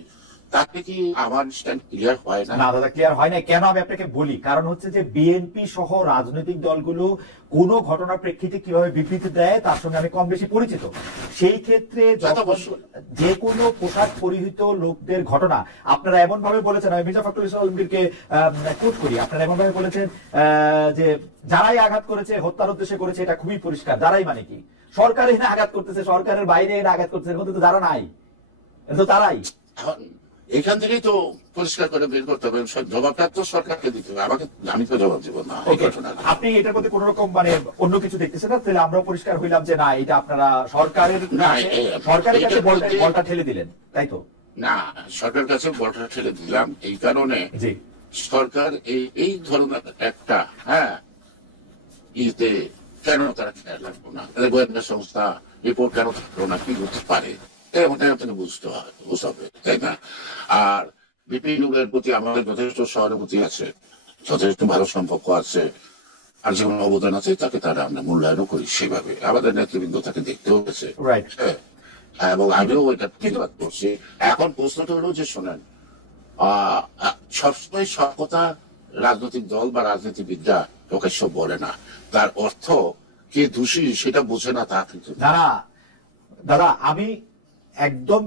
তাতে কি আমার স্ট্যান্ড ক্লিয়ার হয় না? না দাদা, ক্লিয়ার হয় না। কেন আমি আপনাকে বলি, কারণ হচ্ছে যে বিএনপি সহ রাজনৈতিক দলগুলো কোন ঘটনার প্রেক্ষিতে কিভাবে বিবৃতি দেয় তার সঙ্গে আমি কম বেশি পরিচিত। সেই ক্ষেত্রে যে কোনো পোশাক পরিহিত লোকদের ঘটনা আপনারা এমন ভাবে বলেছেন, আমি মির্জা ফখরুল ইসলাম আলমগীরকে কোট করি, আপনারা এমন ভাবে বলেছেন যে যারাই আঘাত করেছে হত্যার উদ্দেশ্যে করেছে, এটা খুবই পরিষ্কার। যারাই মানে কি? সরকার এনে আঘাত করতেছে, সরকারের বাইরে এনে আঘাত করতেছে, এর মধ্যে তো যারা নাই, তো তারাই। এখান থেকেই তো পরিষ্কার করে বের করতে হবে, জবাবটা তো সরকারকে দিতে হবে, আমাকে। আমি তো জবাব দিব না। আপনি এটার মধ্যে কোন রকম মানে অন্য কিছু দেখতেছেন না? তাহলে আমরাও পরিষ্কার হইলাম যে না, এটা আপনারা সরকারের কাছে বলটা ঠেলে দিলেন, তাই তো? না, সরকারের কাছে বলটা ঠেলে দিলাম এই কারণে সরকার এই ধরনের একটা ইতে কেন তারা খেয়াল রাখবো না, তাদের গোয়েন্দা সংস্থা রিপোর্ট কেন থাকলো না, কি করতে পারে বুঝতে হবে, তাই না? আর বিপিন নুরের প্রতি আমাদের যথেষ্ট সহানুভূতি আছে, যথেষ্ট ভালো সম্পর্ক আছে, আর যেমন অবদান আছে তাকে তারা আমরা মূল্যায়নও করি সেভাবে। আমাদের নেতৃবৃন্দ তাকে দেখতেও গেছে এবং আমিও এটা প্রতিবাদ করছি। এখন প্রশ্নটা হলো যে শোনেন, সবসময় সব কথা রাজনৈতিক দল বা রাজনীতিবিদরা প্রকাশ্য বলে না। তার অর্থ কে দোষী সেটা বোঝে না তা কিন্তু দাদা দাদা আমি একদম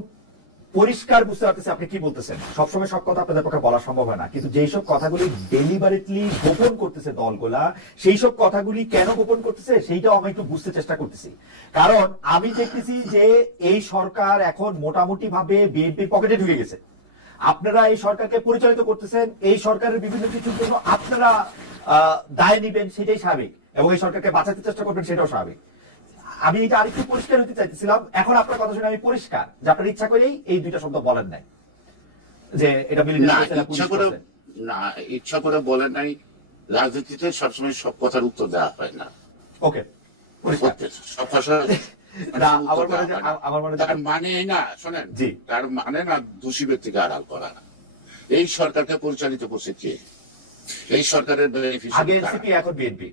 পরিষ্কার বুঝতে পারতেছি আপনি কি বলতেছেন। সবসময় সব কথা আপনাদের পক্ষে বলা সম্ভব হয় না, কিন্তু যেই সব কথাগুলি ডেলিবারেটলি গোপন করতেছে দলগুলা, সেই সব কথাগুলি কেন গোপন করতেছে সেইটাও আমি একটু বুঝতে চেষ্টা করতেছি। কারণ আমি দেখতেছি যে এই সরকার এখন মোটামুটি ভাবে বিএনপির পকেটে ঢুকে গেছে। আপনারা এই সরকারকে পরিচালিত করতেছেন, এই সরকারের বিভিন্ন কিছুর জন্য আপনারা দায় নিবেন, সেটাই স্বাভাবিক, এবং এই সরকারকে বাঁচাতে চেষ্টা করবেন, সেটাও স্বাভাবিক। আমি এটা আরেকটু পরিষ্কার হতে চাইতেছিলাম। এখন আপনার কথা শুনে আমি পরিষ্কার যে আপনার ইচ্ছা করেই এই দুইটা শব্দ বলেন নাই, যে এটা ইচ্ছা করে বলেন নাই। রাজনীতিতে সবসময় সব কথার উত্তর দেওয়া হয় না। ওকে, সব কথা তার মানে না, শোনেন, তার মানে না দোষী ব্যক্তিকে আড়াল করা না। এই সরকারকে পরিচালিত করছে কে? এই সরকারের আগে এনসিপি, এখন বিএনপি।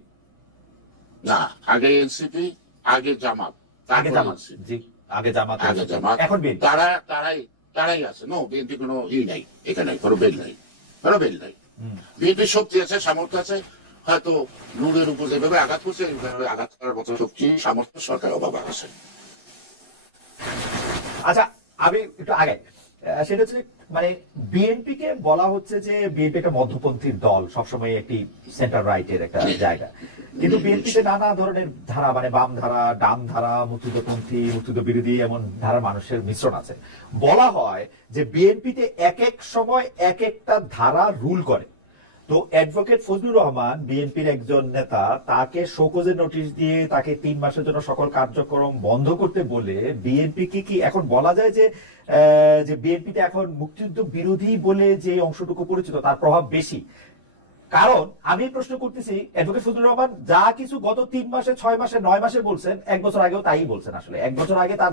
না, আগে এনসিপি, আগে জামাত, আগে জামাত, এখন বিএনপি। তারাই আছে। নো, বিএনপি কোনো নাই এখানে, কোনো বেল নাই, কোনো বেল নাই। বিএনপি শক্তি আছে, সামর্থ্য আছে, হয়তো নূরের উপর যেভাবে আঘাত করছে আঘাত করার মতো শক্তি সামর্থ্য সরকার অভাব আছে। আচ্ছা, আমি একটু আগে সেটা হচ্ছে মানে বিএনপি কে বলা হচ্ছে যে বিএনপি একটা মধ্যপন্থীর দল, সবসময় একটি সেন্টার রাইটের একটা জায়গা, কিন্তু বিএনপিতে নানা ধরনের ধারা, মানে বাম ধারা, ডান ধারা, মুক্তিযুদ্ধপন্থী, মুক্তিযুদ্ধ বিরোধী, এমন ধারা মানুষের মিশ্রণ আছে। বলা হয় যে বিএনপিতে এক এক সময় এক একটা ধারা রুল করে। তো অ্যাডভোকেট ফজলুর রহমান, বিএনপির একজন নেতা, তাকে শোকজের নোটিশ দিয়ে তাকে 3 মাসের জন্য সকল কার্যক্রম বন্ধ করতে বলে বিএনপি কি এখন বলা যায় যে বিএনপিতে এখন মুক্তিযুদ্ধ বিরোধী বলে যে অংশটুকু পরিচিত তার প্রভাব বেশি? কারণ আমি প্রশ্ন করতেছি, অ্যাডভোকেট ফজলুর রহমান যা কিছু গত 3 মাসে, 6 মাসে, 9 মাসে বলছেন, 1 বছর আগেও তাই বলছেন। আসলে 1 বছর আগে তার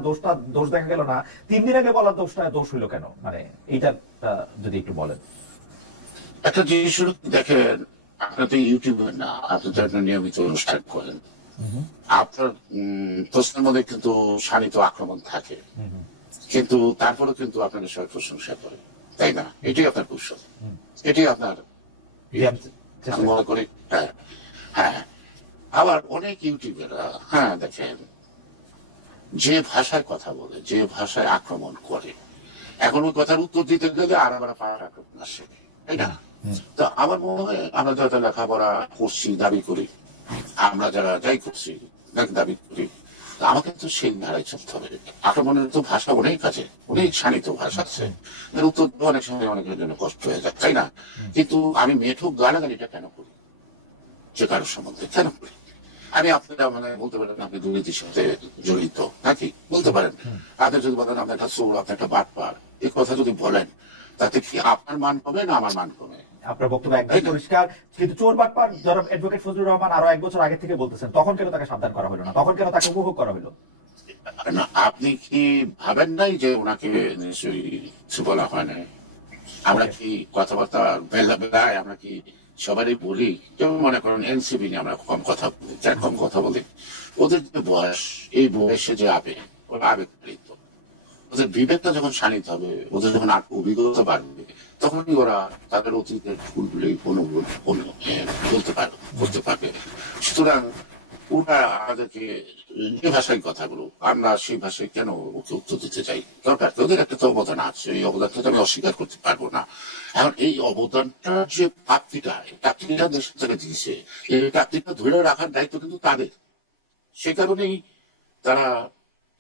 দোষ দেখা গেল না, 3 দিন আগে বলার দোষ হইল কেন? মানে এইটা যদি একটু বলেন। একটা জিনিস দেখেন, আপনার তো ইউটিউবে না, আপনি তো একটা নিয়মিত অনুষ্ঠান করেন, আপনার প্রশ্নের মধ্যে কিন্তু শানিত আক্রমণ থাকে, কিন্তু তারপরে কিন্তু আপনাকে সবাই প্রশংসা করে, তাই না? এটাই আপনার কৌশল, এটাই আপনার মনে করি। হ্যাঁ হ্যাঁ, আবার অনেক ইউটিউবেরা দেখেন যে ভাষায় কথা বলে, যে ভাষায় আক্রমণ করে, এখন ওই কথার উত্তর দিতে গেলে আর আবার আক্রমণ আসে, তাই না? তো আমার মনে হয় আমরা যারা লেখাপড়া করছি, দাবি করি, আমরা যারা যাই করছি দাবি করি, আমাকে তো সেই ধারায় চলতে হবে। আক্রমণের তো ভাষা অনেক আছে, অনেক শানিত ভাষা আছে, উত্তর অনেক সময় অনেকের জন্য কষ্ট হয়ে যায়, তাই না? কিন্তু আমি মেঠো গালাগালিটা কেন করি? যে কারোর সম্বন্ধে কেন করি? আমি আপনারা মানে বলতে পারেন আপনি দুর্নীতির সাথে জড়িত নাকি, বলতে পারেন। আপনি যদি বলেন আপনি একটা চোর, আপনি একটা বাটপার, এই কথা যদি বলেন, তাতে কি আপনার মান কমে না আমার মান কমে? আপনার বক্তব্য একদম পরিষ্কার, কিন্তু চোর বাটপার যারা অ্যাডভোকেট ফজলুর রহমান আরো 1 বছর আগে থেকে বলতেছেন, তখন কেন তাকে সাবধান করা হলো না? তখন কেন তাকে উপভোগ করা হলো না? আপনি কি ভাবেন নাই যে ওনাকে নিশ্চয়ই কিছু বলা হয় না? আমরা কি কথাবার্তা বেলায় আমরা কি সবারই বলি, যেমন মনে করেন এনসিপি নিয়ে আমরা কম কথা বলি, যার কম কথা বলি, ওদের যে বয়স, এই বয়সে যে আবেগ, ওরা আবেগ প্রেরিত, ওদের বিবেকটা যখন শানিত হবে, ওদের যখন অভিজ্ঞতা বাড়বে, তখনই ওরা তাদের অতীতের ভুলগুলি বলতে পারবে, করতে পারবে। সুতরাং ওরা আমাদেরকে যে ভাষায় কথাগুলো, আমরা সেই ভাষায় কেন ওকে উত্তর দিতে চাই? দরকার, ওদের একটা তো অবদান আছে, এই অবদানটা আমি অস্বীকার করতে পারবো না। এখন এই অবদানটা যে প্রাপ্তিটা দেশ থেকে দিয়েছে, এই প্রাপ্তিটা ধরে রাখার দায়িত্ব কিন্তু তাদের। সে কারণেই তারা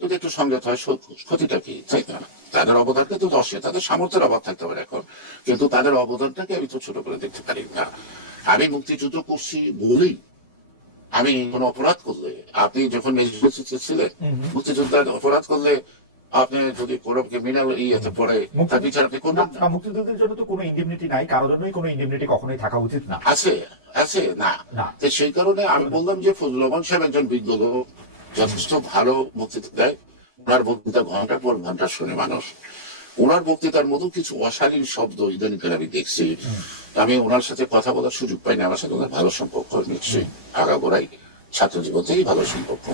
যদি একটু সংযত হয়, ক্ষতিটা কি, তাই না? তাদের অবদানকে তো দশে, তাদের সামর্থ্যের অভাব থাকতে পারে এখন, কিন্তু তাদের অবদানটাকে আমি তো ছোট করে দেখতে পারি না। আমি মুক্তিযুদ্ধ করছি বলেই আমি কোন অপরাধ করলে, আপনি যখন ম্যাজিস্ট্রেট ছিলেন, মুক্তিযোদ্ধার অপরাধ করলে আপনি যদি কোনো ক্রিমিনাল ইয়েতে পড়ে, তার বিচার আপনি করবেন না। মুক্তিযুদ্ধের জন্য তো কোনো ইন্ডেমনিটি নাই, কারোর জন্যই কোনো ইন্ডেমনিটি কখনোই থাকা উচিত না। আছে আছে না, সেই কারণে আমি বললাম যে ফজলুর রহমান সাহেব একজন বিজ্ঞ লোক, যথেষ্ট ভালো বক্তৃতা দেয়। ওনার বক্তৃতা ঘন্টার পর ঘন্টা শুনে মানুষ। ওনার বক্তৃতার মতো কিছু অশালীন শব্দ ইদানিকাল আমি দেখছি। আমি ওনার সাথে কথা বলার সুযোগ পাইনি, আমার সাথে ওনার ভালো সম্পর্ক নিশ্চয়ই আগাগোড়াই ছাত্র জীবন থেকেই ভালো সম্পর্ক,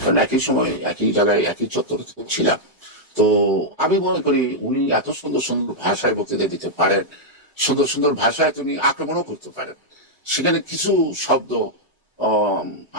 কারণ একই সময় একই জায়গায় একই চত্বরে ছিলাম। তো আমি মনে করি উনি এত সুন্দর সুন্দর ভাষায় বক্তৃতা দিতে পারেন, সুন্দর সুন্দর ভাষায় তিনি আক্রমণও করতে পারেন। সেখানে কিছু শব্দ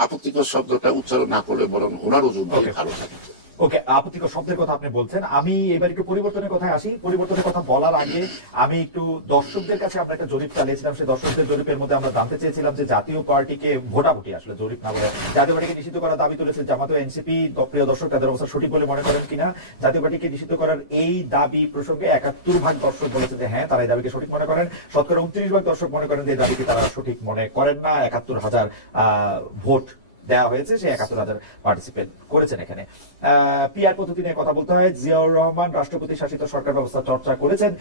আপত্তিকর শব্দটা উচ্চারণ না করলে বরং ওনার ওজন ভালো থাকে। ওকে, আপত্তিকর শব্দের কথা আপনি বলছেন, আমি এবার একটু পরিবর্তনের কথায় আসি। পরিবর্তনের কথা বলার আগে আমি একটু দর্শকদের কাছে আমরা একটা জরিপ চালিয়েছিলাম। সেই দর্শকদের জরিপের মধ্যে আমরা জানতে চেয়েছিলাম যে জাতীয় পার্টিকে ভোটাভুটি, আসলে জরিপ না বলে জাতীয় পার্টিকে নিষিদ্ধ করার দাবি তুলেছে জামাত ও এনসিপি। প্রিয় দর্শক, তাদের অবস্থা সঠিক বলে মনে করেন কিনা? জাতীয় পার্টিকে নিষিদ্ধ করার এই দাবি প্রসঙ্গে ৭১% দর্শক বলেছে যে হ্যাঁ, তারা এই দাবিকে সঠিক মনে করেন। 29% দর্শক মনে করেন যে এই দাবিকে তারা সঠিক মনে করেন না। ৭১,০০০ ভোট দেওয়া হয়েছে, সে ৭১,০০০ পার্টিসিপেট করেছেন এখানে। পিআর পদ্ধতি নিয়ে কথা বলতে হয়। জিয়াউর রহমান রাষ্ট্রপতি শাসিত সরকার ব্যবস্থা চর্চা করেছেন।